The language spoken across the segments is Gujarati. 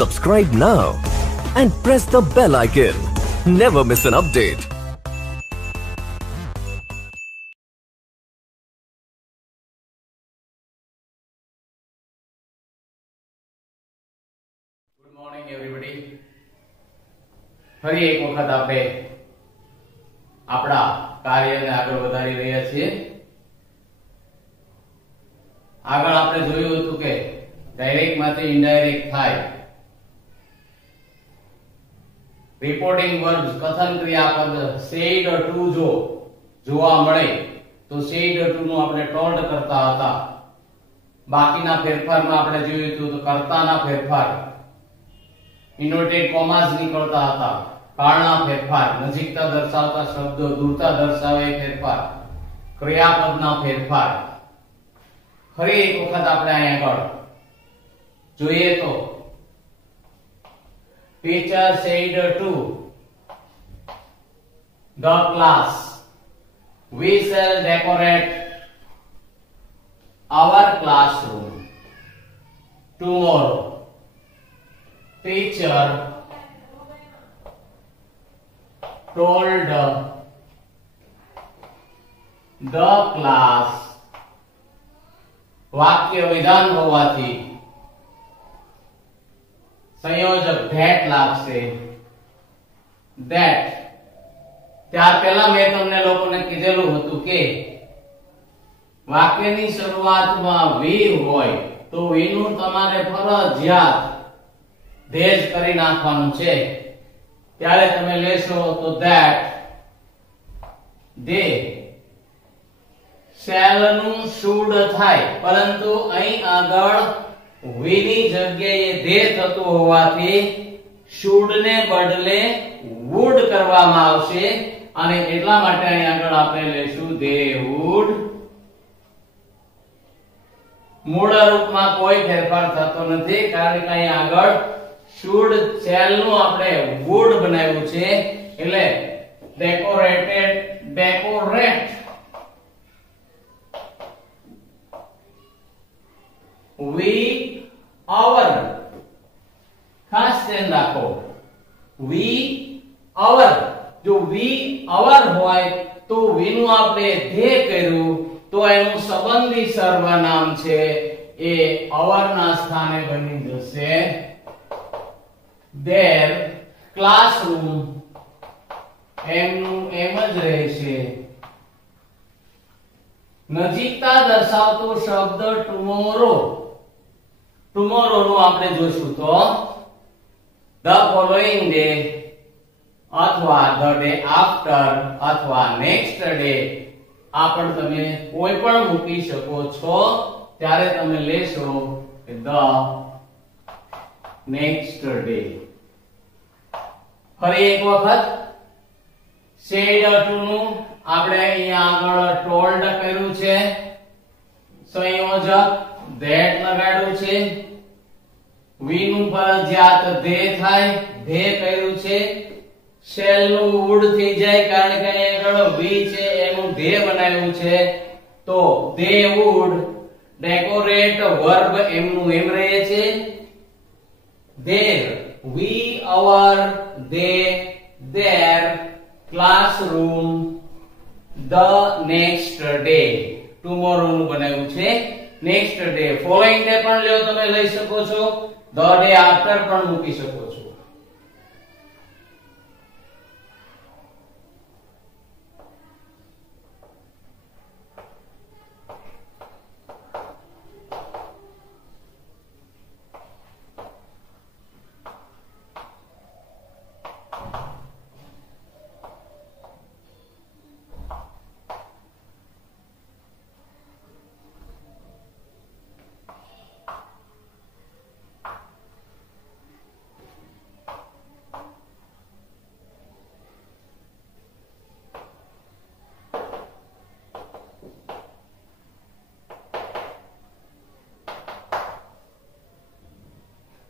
Subscribe now and press the bell icon. Never miss an update. Good morning everybody. ફરી એક વખત આપણે આપણા કાર્યને આગળ વધારી રહ્યા છીએ. આગળ આપણે જોયું હતું કે ડાયરેક્ટ માંથી ઇનડાયરેક્ટ થાય. રિપોર્ટિંગ વર્બ્સ કથન ક્રિયાપદ said to જો જોવા મળે તો said to નું આપણે ટોલ્ડ કરતા હતા. બાકીના ફેરફારમાં આપણે જોયું હતું તો કર્તાના ફેરફાર, ઇન્વર્ટેડ કોમાસ નીકળતા હતા, કાળના ફેરફાર, નજીકતા દર્શાવતા શબ્દો દૂરતા દર્શાવે ફેરફાર, ક્રિયાપદના ફેરફાર. ફરી એક વખત આપણે અહીં આગળ જોઈએ તો teacher said to the class we shall decorate our classroom tomorrow. Teacher told the class. વાક્ય વિધાન હોવાથી સંયોજક that લાગશે. that ત્યાર પહેલા મેં તમને લોકોને કીધેલું હતું કે વાક્યની શરૂઆતમાં we હોય તો we નું તમારે ફરજિયાત ધેજ કરી નાખવાનું છે. ત્યારે તમે લેશો તો that they shall નું should થાય, પરંતુ અહીં આગળ we ની જગ્યાએ they થતું હોવાથી should ને બદલે would કરવામાં આવશે અને એટલા માટે અહીં આગળ આપણે લેશું they would. મૂળ રૂપમાં કોઈ ફેરફાર થતો નથી કારણ કે અહીં આગળ should shall નું આપણે would બનાવ્યું છે એટલે decorated decorate. we our ખાસ ધ્યાન રાખો we our જો we our હોય તો we નું આપણે they કર્યું તો એનું સંબંધી સર્વનામ છે એ our ના સ્થાને બની જશે their classroom. એમનું એમ જ રહેશે. નજીકતા દર્શાવતો શબ્દ tomorrow. tomorrow નું આપણે જોશું તો the following day અથવા the day after અથવા next day આ પણ તમે કોઈ પણ મૂકી શકો છો. ત્યારે તમે લેશો the next day. ફરી એક વખત said to નું આપણે અહીંયા આગળ told કર્યું છે, સંયોજક that લગાડ્યું છે, we નું ફરજિયાત they થાય, they કર્યું છે, shall નું would થઈ જાય કારણ કે અહીંયા આગળ we છે એનું they બનાવ્યું છે તો they would decorate verb એમનું એમ રહે છે. their we our they their classroom the next day. tomorrow નું બનાવ્યું છે next day. following day પણ લ્યો તમે લઈ શકો છો, the day after પણ મૂકી શકો છો.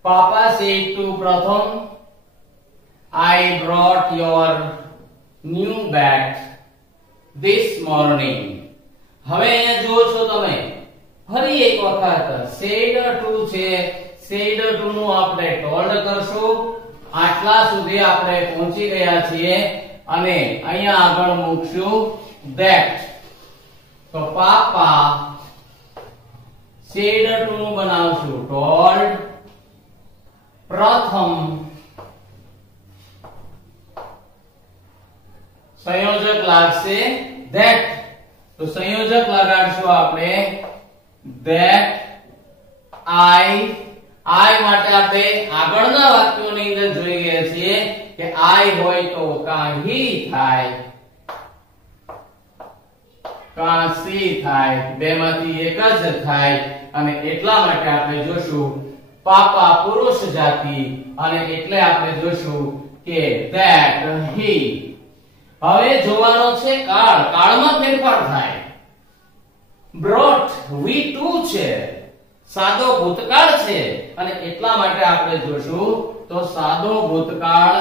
Papa said to Pratham, I brought your new bag this morning. હવે અહીંયા જો છો તમે ફરી એક વખત said to છે, શેડ 2 નું આપણે ટોલ્ડ કરશું. આટલા સુધી આપણે પહોંચી ગયા છીએ અને અહીંયા આગળ મૂકશું that. તો પાપા શેડ 2 નું બનાવશું ટોલ્ડ. પ્રથમ સંયોજક લાગશે that. તો સંયોજક લગાડશું આપણે that I માટે આપણે આગળના વાક્યોની અંદર જોઈ ગયા છીએ કે I હોય તો કાં he થાય કાં she થાય, બેમાંથી એક જ થાય. અને એટલા માટે આપણે જોશું પાપા પુરુષ જાતિ અને એટલે આપણે જોશું કે that he. હવે જોવાનો છે કાળમાં ફેરફાર થાય. brought V2 છે, સાદો ભૂતકાળ છે અને એટલા માટે આપણે જોશું તો સાદો ભૂતકાળ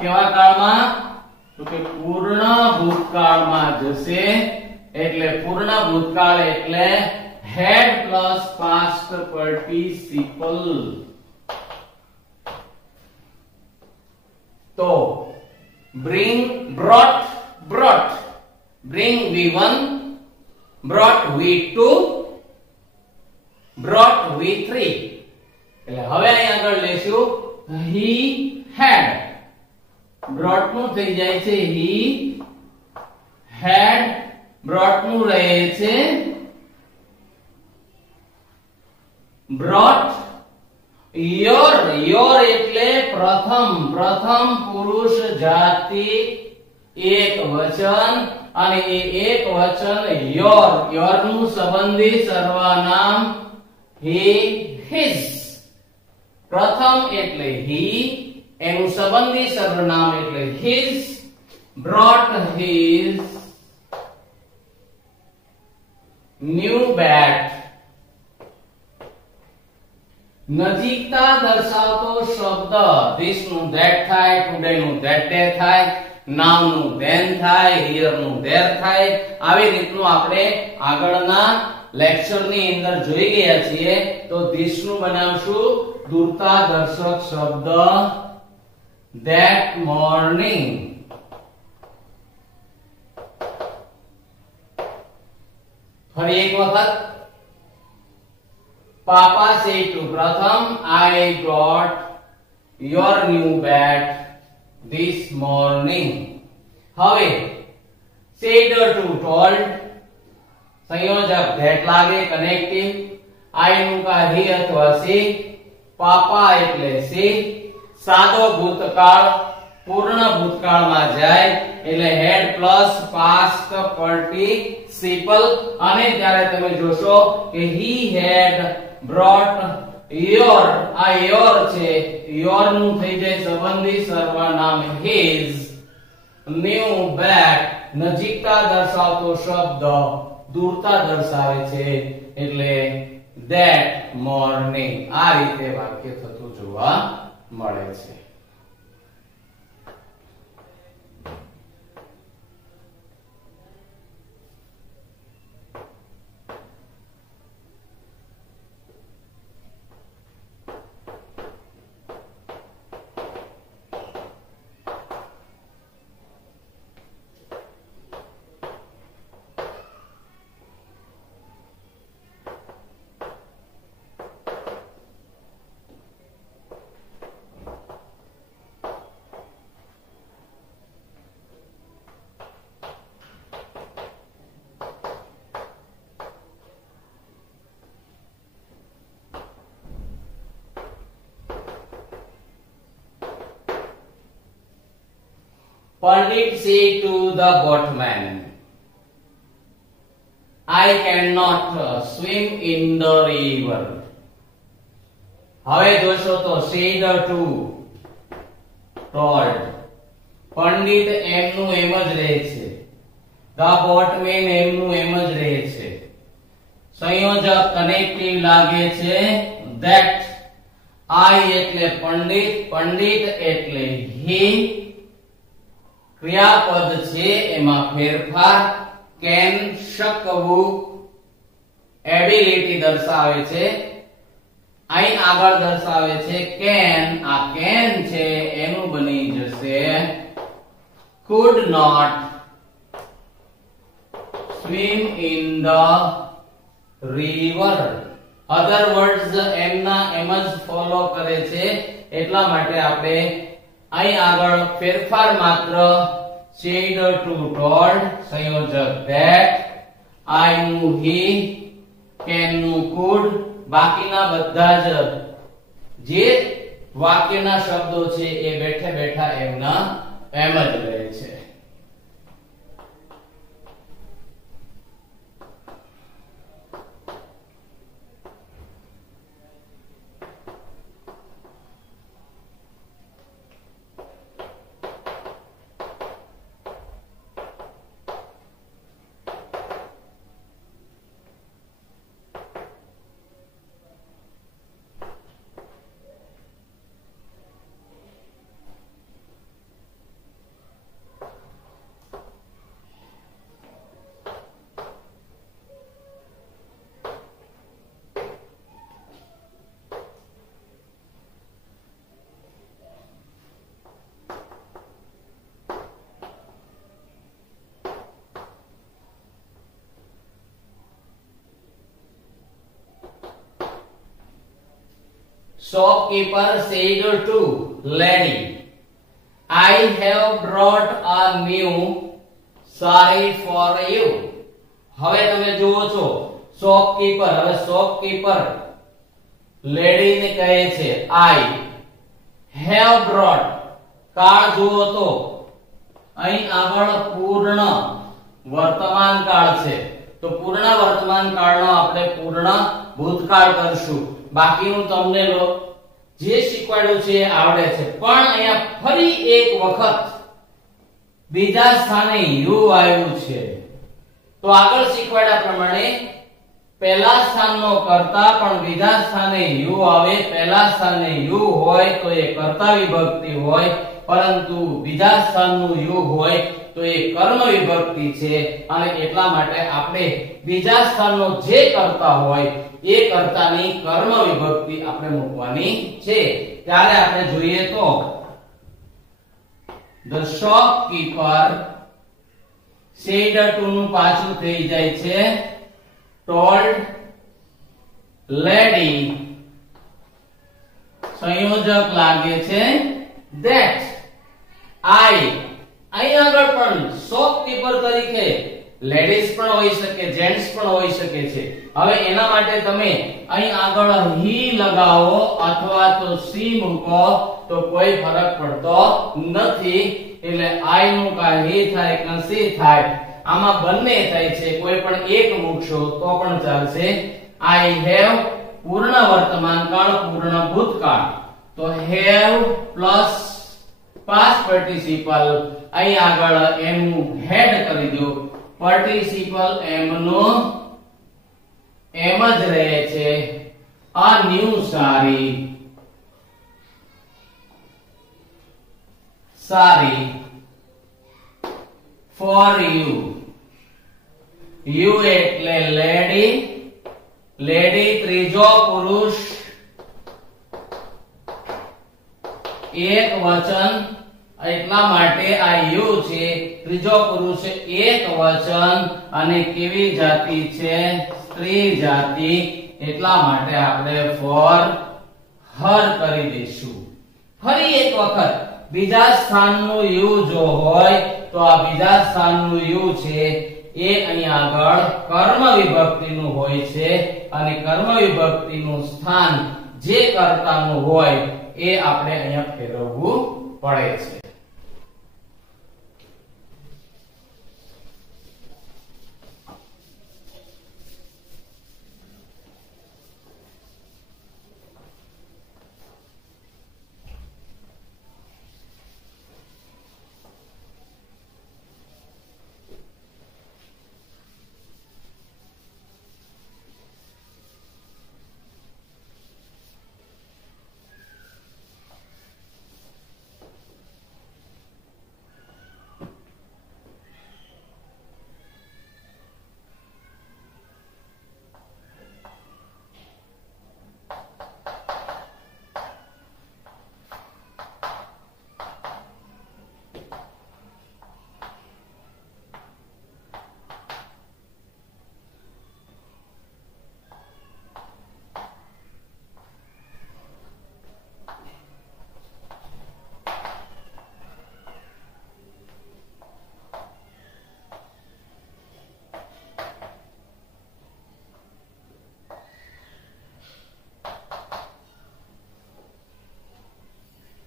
કેવા કાળમાં? તો કે પૂર્ણ ભૂતકાળમાં જશે. એટલે પૂર્ણ ભૂતકાળ એટલે had plus past participle. તો brought bring V1, brought V2, brought V3. એટલે હવે અહીં આગળ લેશું he had. brought નું થઈ જાય છે he had, brought નું રહે છે brought. your એટલે પ્રથમ પુરુષ જાતિ એક વચન અને એ એક વચન your નું સંબંધી સર્વનામ he his. પ્રથમ એટલે he, એનું સંબંધી સર્વનામ એટલે his. brought his new bat. નજીકતા દર્શાવતો શબ્દ this નું that થાય, today નું that day થાય, now નું then થાય, here નું there થાય. આવી રીતનું આપણે આગળના લેક્ચરની અંદર જોઈ ગયા છીએ. તો this નું બનાવશું દૂરતા દર્શક શબ્દ that morning. ફરી એક વખત Papa said to Pratham, I got your new bat this morning. હવે said to told, સંયોજક that લાગે કનેક્ટિવ. I નું કા he અથવા she, પાપા એટલે she. સાદો ભૂતકાળ પૂર્ણ ભૂતકાળમાં જાય એટલે had plus past participle. અને ત્યારે તમે જોશો કે he had brought your. આ your છે, your નું થઈ જાય સંબંધી સર્વનામ his. new bat નજીકતા દર્શાવતો શબ્દ દૂરતા દર્શાવે છે એટલે that morning. આ રીતે વાક્ય થતું જોવા મળે છે. Pandit said to the boatman, I cannot swim in the river. હવે જોશો તો said to told. પંડિત એમનું એમ જ રહે છે. the boatman એમનું એમ જ રહે છે. સંયોજક કનેક્ટિવ લાગે છે that. I એટલે પંડિત એટલે he. ક્રિયાપદ છે એમાં ફેરફાર can શકવું એબિલિટી દર્શાવે છે. અહીં આગળ દર્શાવે છે કેન. આ કેન છે એનું બની જશે could not swim in the river. other words એમના એમ જ ફોલો કરે છે એટલા માટે આપણે અહીં આગળ ફેરફાર માત્ર said to told સંયોજક that I નું he can નું could બાકીના બધા જ જે વાક્યના શબ્દો છે એ બેઠે બેઠા એમના એમ જ રહે છે. Shopkeeper said to lady, I have brought a new sari for you. હવે તમે જુઓ છો શોપકીપર. હવે શોપકીપર લેડી ને કહે છે I have brought. કાળ જુઓ તો અહીં આગળ પૂર્ણ વર્તમાન કાળ છે તો પૂર્ણ વર્તમાન કાળનો આપણે પૂર્ણ ભૂતકાળ કરશું. બાકીનું તમને જે શીખવાડ્યું છે એ આવડે છે. પણ અહીંયા ફરી એક વખત બીજા સ્થાને યુ આવ્યું છે તો આગળ શીખવાડ્યા પ્રમાણે પહેલા સ્થાનનો કર્તા પણ બીજા સ્થાને યુ આવે. પહેલા સ્થાને યુ હોય તો એ કર્તા વિભક્તિ હોય, પરંતુ બીજા સ્થાનનું યુ હોય તો એ કર્મ વિભક્તિ છે. અને એટલા માટે આપણે બીજા સ્થાનનો જે કર્તા હોય એ કર્તાની કર્મ વિભક્તિ આપણે મૂકવાની છે. ત્યારે આપણે જોઈએ તો the shopkeeper said to નું પાછું થઈ જાય છે told lady. સંયોજક લાગે છે that I. અહીં આગળ પણ શોપકીપર તરીકે લેડીઝ પણ હોઈ શકે, જેન્ટ્સ પણ હોઈ શકે છે. હવે એના માટે તમે અહીં આગળ he લગાવો અથવા તો she મૂકો તો કોઈ ફરક પડતો નથી. એટલે I નું કા he થાય કે she થાય, આમાં બંને થાય છે. કોઈ પણ એક મૂકશો તો પણ ચાલશે. I have પૂર્ણ વર્તમાન કાળ પૂર્ણ ભૂતકાળ તો have પ્લસ past participle અહીં આગળ m નું હેડ કરી દો. participle m નો એમ જ રહે છે. a new sari for you. you એટલે lady ત્રીજો પુરુષ એક વચન એટલા માટે આ યુ છે ત્રીજો પુરુષ એક વચન અને કેવી જાતિ છે સ્ત્રી જાતિ. એટલા માટે આપણે for her કરી દઈશું. ફરી એક વખત બીજા સ્થાનનું યુ જો હોય તો આ બીજા સ્થાનનું યુ છે એ અહીં આગળ કર્મ વિભક્તિનું હોય છે અને કર્મ વિભક્તિનું સ્થાન જે કર્તાનું હોય એ આપણે અહીંયા ફેરવવું પડે છે.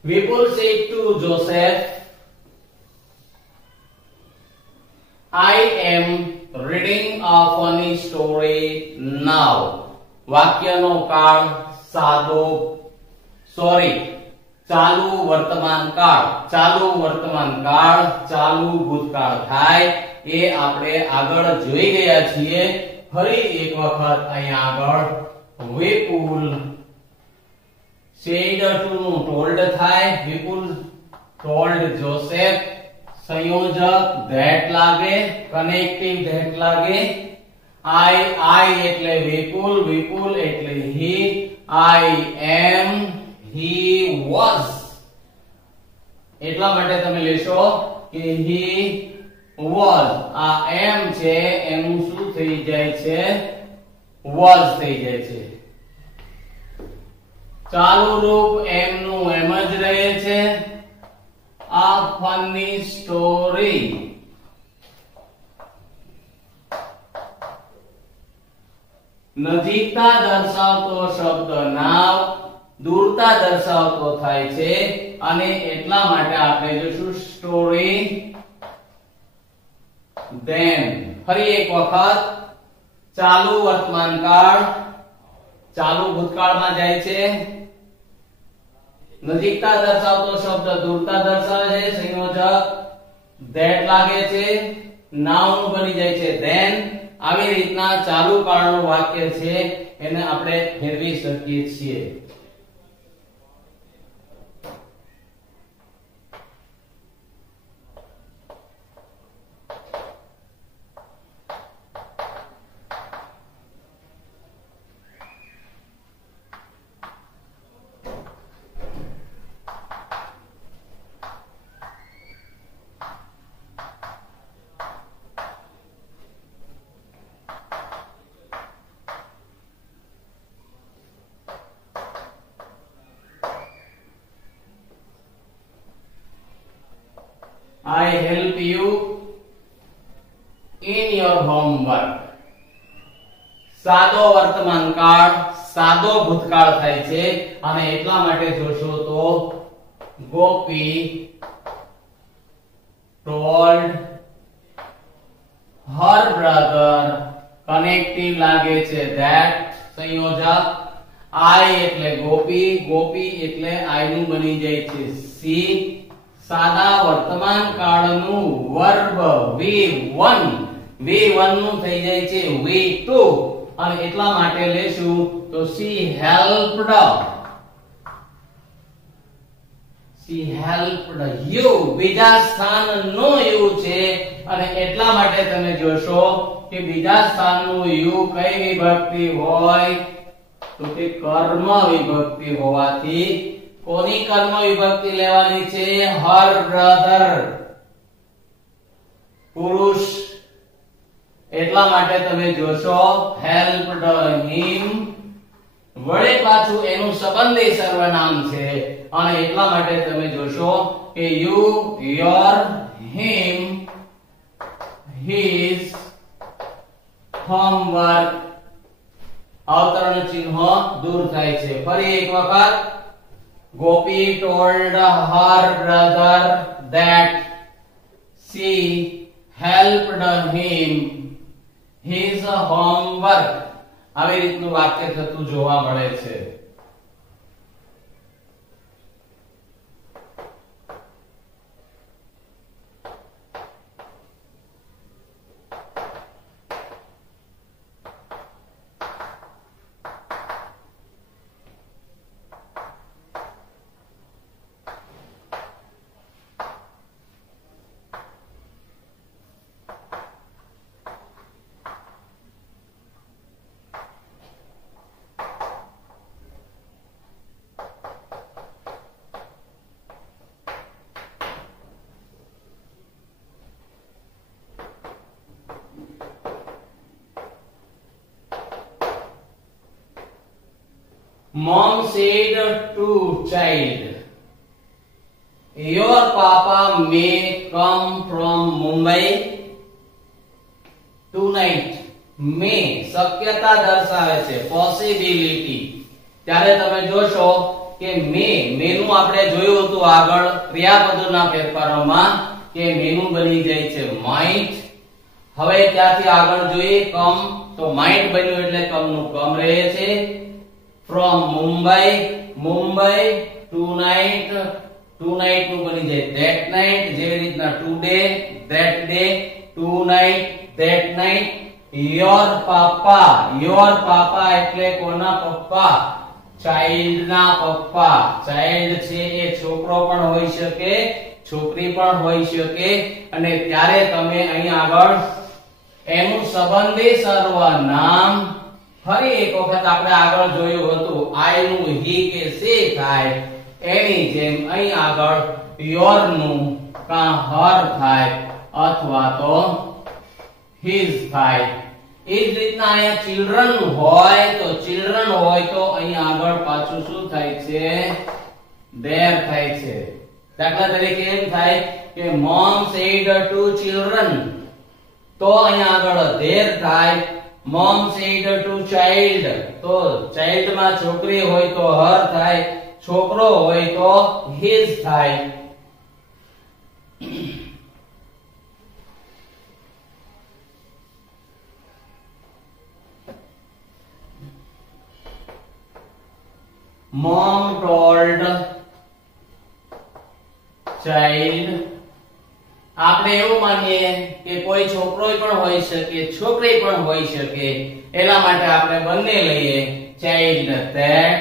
Vipul said to Joseph, I am reading a funny story now. વાક્યનો કાળ સાદો ચાલુ વર્તમાન કાળ ચાલુ ભૂતકાળ થાય એ આપણે આગળ જોઈ ગયા છીએ. ફરી એક વખત અહીંયા આગળ વિપુલ said to નું told થાય. વિપુલ told Joseph, સંયોજક that લાગે, કનેક્ટિવ that લાગે. I એટલે વિપુલ એટલે he, I am, he was. એટલા માટે તમે લેશો કે he was. આ am છે એનું શું થઈ જાય છે? was થઈ જાય છે. ચાલુ રૂપ am નું એમ જ રહે છે. A funny story. નજીકતા દર્શાવતો શબ્દ now દૂરતા દર્શાવતો થાય છે અને એટલા માટે આપણે જોશું સ્ટોરી then. ફરી એક વખત ચાલુ વર્તમાન કાળ ચાલુ ભૂતકાળમાં જાય છે. નજીકતા દર્શાવતો શબ્દ દૂરતા દર્શાવે છે. સંયોજક that લાગે છે. નાઉન બની જાય છે then. આવી રીતના ચાલુ કાળનું વાક્ય છે એને આપણે ફેરવી શકીએ છીએ. I help you in your homework. સાદો વર્તમાન કાળ સાદો ભૂતકાળ થાય છે અને એટલા માટે જોશો તો ગોપી told her brother, કનેક્ટિવ લાગે છે that. સંયોજક I એટલે ગોપી એટલે I નું બની જાય છે she. સાદા વર્તમાન કાળનું વર્બ V1 નું થઈ જાય છે V2 અને એટલા માટે લેશું તો she helped you. બીજા સ્થાનનું you છે અને એટલા માટે તમે જોશો કે બીજા સ્થાનનું you કઈ વિભક્તિ હોય તો કે કર્મ વિભક્તિ હોવાથી કોની કર્મ વિભક્તિ લેવાની છે? her brother, પુરુષ. એટલા માટે તમે જોશો helped him. વડે પાછું એનું સંબંધી સર્વનામ છે અને એટલા માટે તમે જોશો કે you, your, him, his homework. અવતરણ ચિહ્ન દૂર થાય છે. ફરી એક વખત Gopi told her brother that she helped him his homework. આવી રીતનું વાક્ય થતું જોવા મળે છે. Mom said to child, your papa may come from Mumbai tonight. may શક્યતા દર્શાવે છે, પોસિબિલિટી. ત્યારે તમે જોશો કે મેનું આપણે જોયું હતું આગળ ક્રિયાપદોના ફેરફારોમાં કે મેનું બની જાય છે might. હવે ત્યાંથી આગળ જોઈએ કમ, તો might બન્યું એટલે કમ નું કમ રહે છે. from Mumbai tonight નું બની જાય that night. જેવી રીતના today that day, tonight that night. your papa એટલે કોના પપ્પા? child ના પપ્પા. child છે એ છોકરો પણ હોઈ શકે, છોકરી પણ હોઈ શકે. અને ત્યારે તમે અહીં આગળ એનું સંબંધી સર્વનામ ફરી એક વખત આપણે આગળ જોયું હતું I નું he કે she થાય એની જેમ અહીં આગળ your નું કા her થાય અથવા તો his થાય. એ જ રીતના અહીંયા children હોય તો અહીં આગળ પાછું શું થાય છે? their થાય છે. દાખલા તરીકે એમ થાય કે mom said to children, તો અહીંયા આગળ their થાય. mom said to child, તો child માં છોકરી હોય તો her થાય, છોકરો હોય તો his થાય. mom told child, આપણે એવું માનીએ કે કોઈ છોકરો પણ હોઈ શકે, છોકરી પણ હોઈ શકે, એના માટે આપણે બંને લઈએ. child that,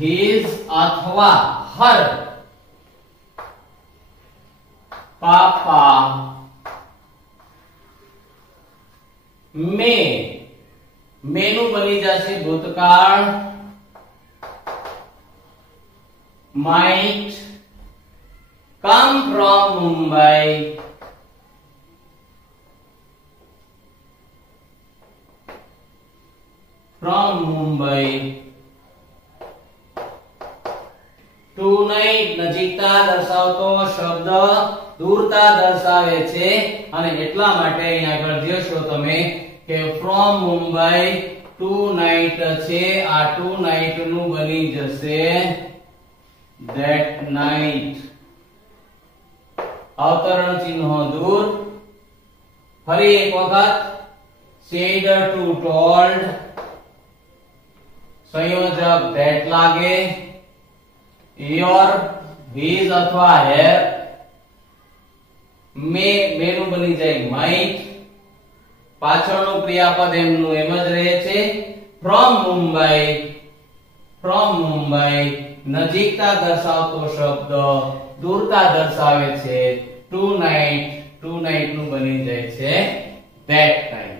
his અથવા her, પાપા, મેનું બની જશે ભૂતકાળ. might come from Mumbai, tonight નજીકતા દર્શાવતો શબ્દ દૂરતા દર્શાવે છે અને એટલા માટે અહીં આગળ જોશો તમે કે from Mumbai to night છે. આ to night નું બની જશે that night. અવતરણ ચિહ્નો દૂર. ફરી એક વખત said to told, સંયોજક that લાગે. your, his અથવા her. મેનું બની જાય might. પાછળનું ક્રિયાપદ એમનું એમ જ રહે છે. from Mumbai નજીકતા દર્શાવતો શબ્દ દૂરતા દર્શાવે છે. tonight નું બની જાય છે that night.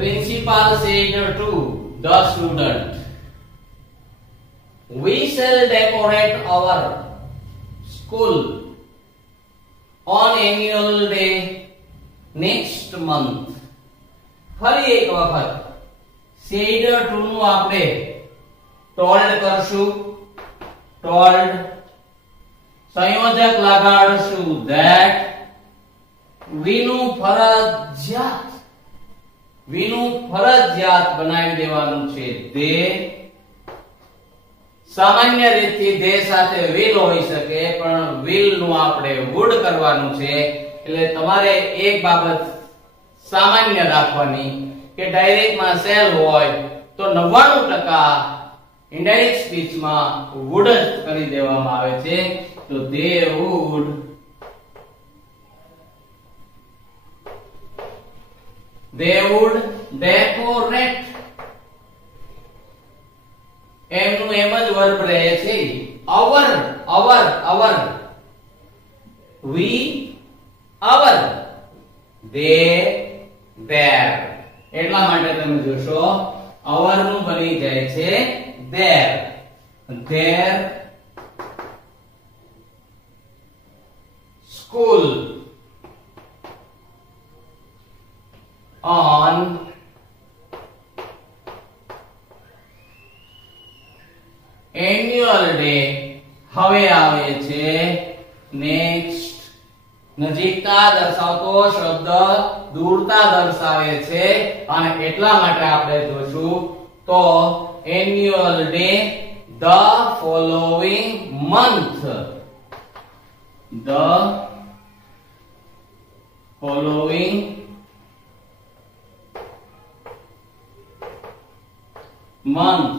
Principal said to the student, "We shall decorate our school on annual day next month." ફરી એક વખત said to નું આપણે told કરશું. told સંયોજક લગાડશું that વીનું ફરજિયાત બનાવી દેવાનું છે દે. સામાન્ય રીતથી દે સાથે will હોઈ શકે પણ will નું આપણે would કરવાનું છે એટલે તમારે એક બાબત સામાન્ય રાખવાની કે ડાયરેક્ટ માં shall હોય તો 99% ઇનડાયરેક્ટ સ્પીચ માં would જ કરી દેવામાં આવે છે. તો they would decorate. એમનું એમ જ વર્બ રહે છે our we our they their. એટલા માટે તમે જોશો our નું બની જાય છે their school on annual day. હવે આવે છે નેક્સ્ટ. નજીકતા દર્શાવતો શબ્દ દૂરતા દર્શાવે છે અને એટલા માટે આપણે જોશું તો annual day the following month. The following month.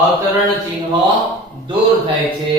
અવતરણ ચિહ્ન દૂર થાય છે.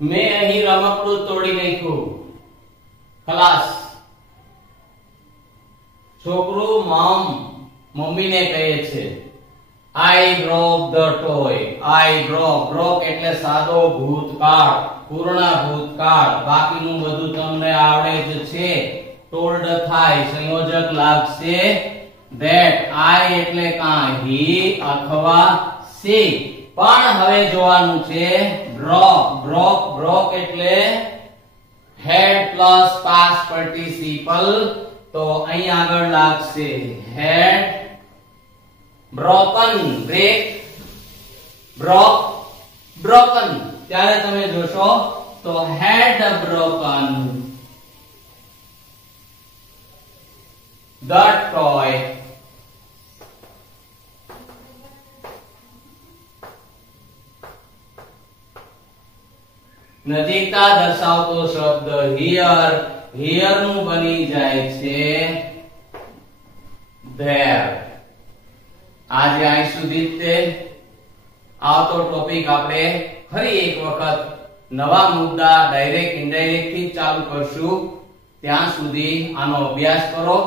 મેં અહીં રમકડું તોડી નાખ્યું. ખલાસ. છોકરું મમ્મીને કહે છે I broke the toy. I broke એટલે સાદો ભૂતકાળ, પૂર્ણ ભૂતકાળ. બાકીનું બધું તમને આવડે જ છે. ટોલ્ડ થાય સંયોજક લાગશે that. I એટલે કાં he અથવા she. પણ હવે જોવાનું છે broke એટલે had plus past participle. તો અહીં આગળ લાગશે had broken. broken ત્યારે તમે જોશો તો had broken the toy. નજીકતા દર્શાવતો શબ્દ here નું બની જાય છે there. આજે અહીં સુધી તે આવતો ટોપિક આપણે ફરી એક વખત નવા મુદ્દા ડાયરેક્ટ ઇનડાયરેક્ટ થી ચાલુ કરશું. ત્યાં સુધી આનો અભ્યાસ કરો.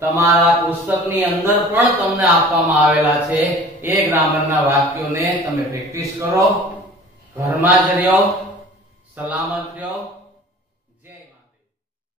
તમારા પુસ્તકની અંદર પણ તમને આપવામાં આવેલા છે એ ગ્રામરના વાક્યોને તમે પ્રેક્ટિસ કરો. ઘરમાં જ રહ્યો, સલામત રહ્યો.